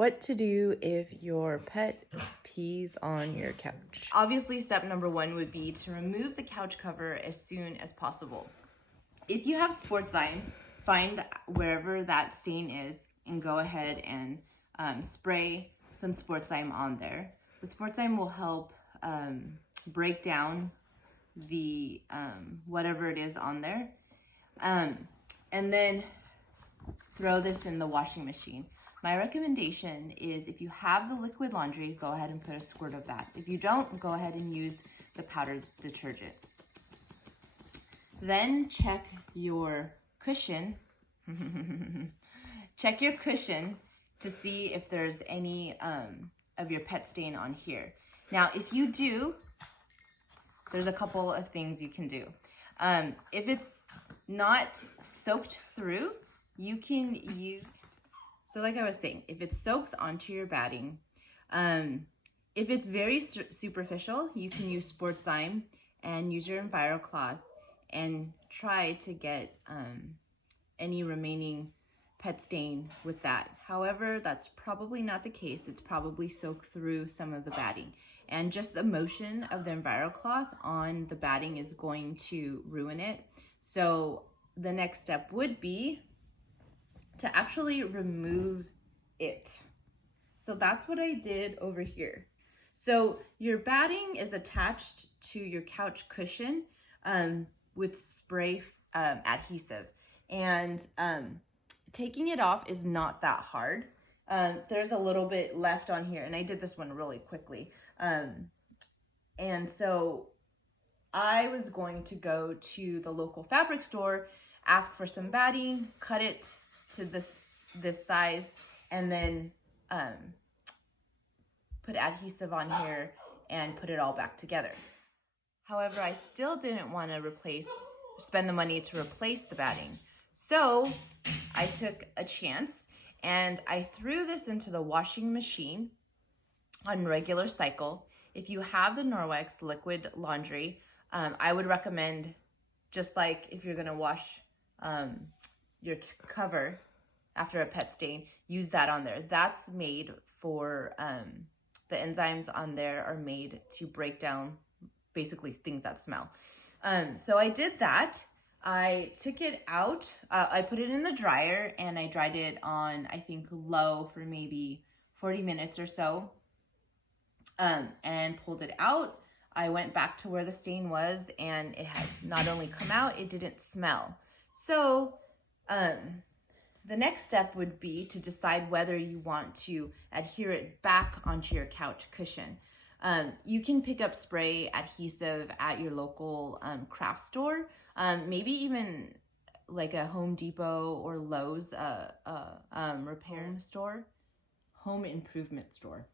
What to do if your pet pees on your couch? Obviously, step number one would be to remove the couch cover as soon as possible. If you have Sportzyme, find wherever that stain is and go ahead and spray some Sportzyme on there. The Sportzyme will help break down the whatever it is on there. And then throw this in the washing machine. My recommendation is if you have the liquid laundry, go ahead and put a squirt of that. If you don't, go ahead and use the powdered detergent. Then check your cushion. Check your cushion to see if there's any of your pet stain on here. Now, if you do, there's a couple of things you can do. If it's not soaked through, you can use, so like I was saying, if it soaks onto your batting, if it's very superficial, you can use Sportzyme and use your EnviroCloth and try to get any remaining pet stain with that. However, that's probably not the case. It's probably soaked through some of the batting. And just the motion of the EnviroCloth on the batting is going to ruin it. So the next step would be to actually remove it. So that's what I did over here. So your batting is attached to your couch cushion with spray adhesive. And taking it off is not that hard. There's a little bit left on here, and I did this one really quickly. And so I was going to go to the local fabric store, ask for some batting, cut it to this size, and then put adhesive on here and put it all back together. However, I still didn't want to spend the money to replace the batting. So I took a chance and I threw this into the washing machine on regular cycle. If you have the Norwex liquid laundry, I would recommend, just like if you're gonna wash your cover after a pet stain, use that on there. That's made for, the enzymes on there are made to break down basically things that smell. So I did that. I took it out, I put it in the dryer and I dried it on, I think, low for maybe 40 minutes or so, and pulled it out. I went back to where the stain was and it had not only come out, it didn't smell. So the next step would be to decide whether you want to adhere it back onto your couch cushion. You can pick up spray adhesive at your local craft store, maybe even like a Home Depot or Lowe's repair store, home improvement store.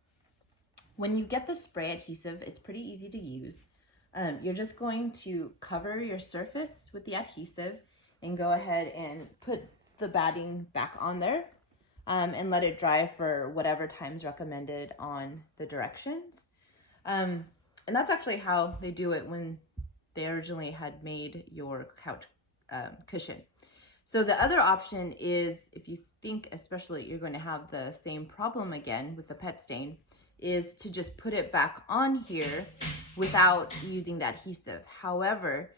When you get the spray adhesive, it's pretty easy to use. You're just going to cover your surface with the adhesive and go ahead and put the batting back on there and let it dry for whatever time's recommended on the directions. And that's actually how they do it when they originally had made your couch cushion. So the other option is, if you think especially you're going to have the same problem again with the pet stain, is to just put it back on here without using the adhesive. However,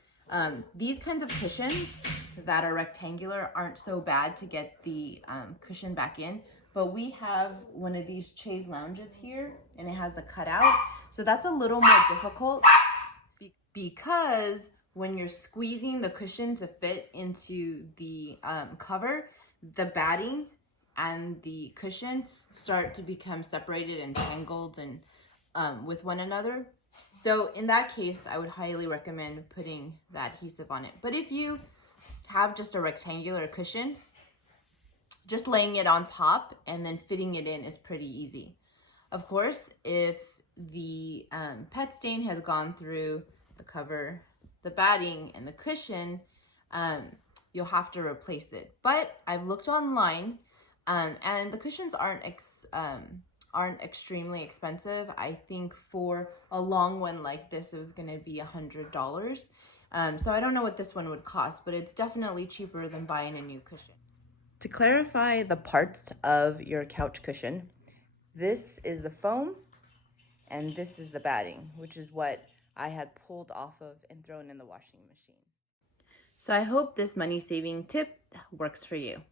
these kinds of cushions that are rectangular aren't so bad to get the cushion back in, but we have one of these chaise lounges here and it has a cutout. So that's a little more difficult because when you're squeezing the cushion to fit into the cover, the batting and the cushion start to become separated and tangled and with one another. So in that case, I would highly recommend putting the adhesive on it. But if you have just a rectangular cushion, just laying it on top and then fitting it in is pretty easy. Of course, if the pet stain has gone through the cover, the batting, and the cushion, you'll have to replace it. But I've looked online, and the cushions aren't extremely expensive. I think for a long one like this, it was going to be $100. So I don't know what this one would cost, but it's definitely cheaper than buying a new cushion. To clarify the parts of your couch cushion, This is the foam, and this is the batting, which is what I had pulled off of and thrown in the washing machine. So I hope this money-saving tip works for you.